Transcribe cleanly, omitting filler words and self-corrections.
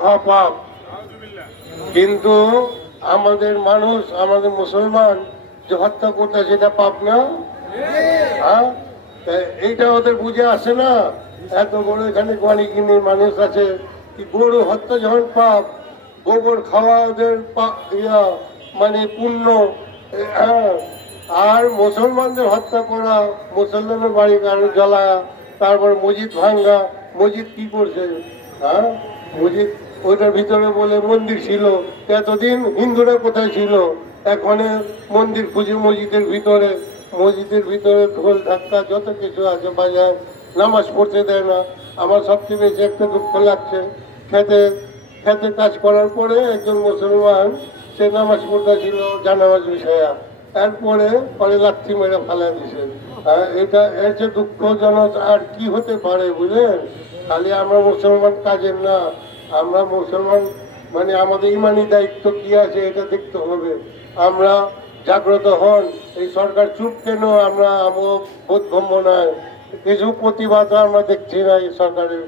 পাপ, কিন্তু আমাদের মানুষ, আমাদের মুসলমান যে হত্যা করতে সেটা পাপ না? হ্যাঁ, এইটা ওদের বুঝে আসে না। এত বড় এখানে গণিকিনীর মানুষ আছে, কি গরু হত্যা যখন পাপ, গোবর খাওয়া ওদের মানে পুণ্য। হ্যাঁ, আর মুসলমানদের হত্যা করা, মুসলমানের বাড়ি গাড়ি জ্বলা, তারপর মসজিদ ভাঙ্গা। মসজিদ কি করছে? হ্যাঁ, মসজিদ ওইটার ভিতরে বলে মন্দির ছিল। এতদিন হিন্দুরা কোথায় ছিল? এখন মন্দির খুঁজে মসজিদের ভিতরে ঢোল ধাক্কা যত কিছু আছে বাজায়, নামাজ পড়তে দেয় না। আমার সবচেয়ে বেশি একটা দুঃখ লাগছে, খেতে খেতে কাজ করার পরে একজন মুসলমান, সে নামাজ পড়তে ছিল জানামাজ বিষয়া, এরপরে পরে লাথি মেরে ফেলা দিছে। এটা এর যে দুঃখজনক আর কি হতে পারে বুঝলেন? খালি আমরা মুসলমান কাজের না, আমরা মুসলমান মানে আমাদের ইমানি দায়িত্ব কি আছে এটা দেখতে হবে। আমরা জাগ্রত হন। এই সরকার চুপ কেন? আমরা বোধগম্য নয়, কিছু প্রতিবাদ আমরা দেখছি না এই সরকারের।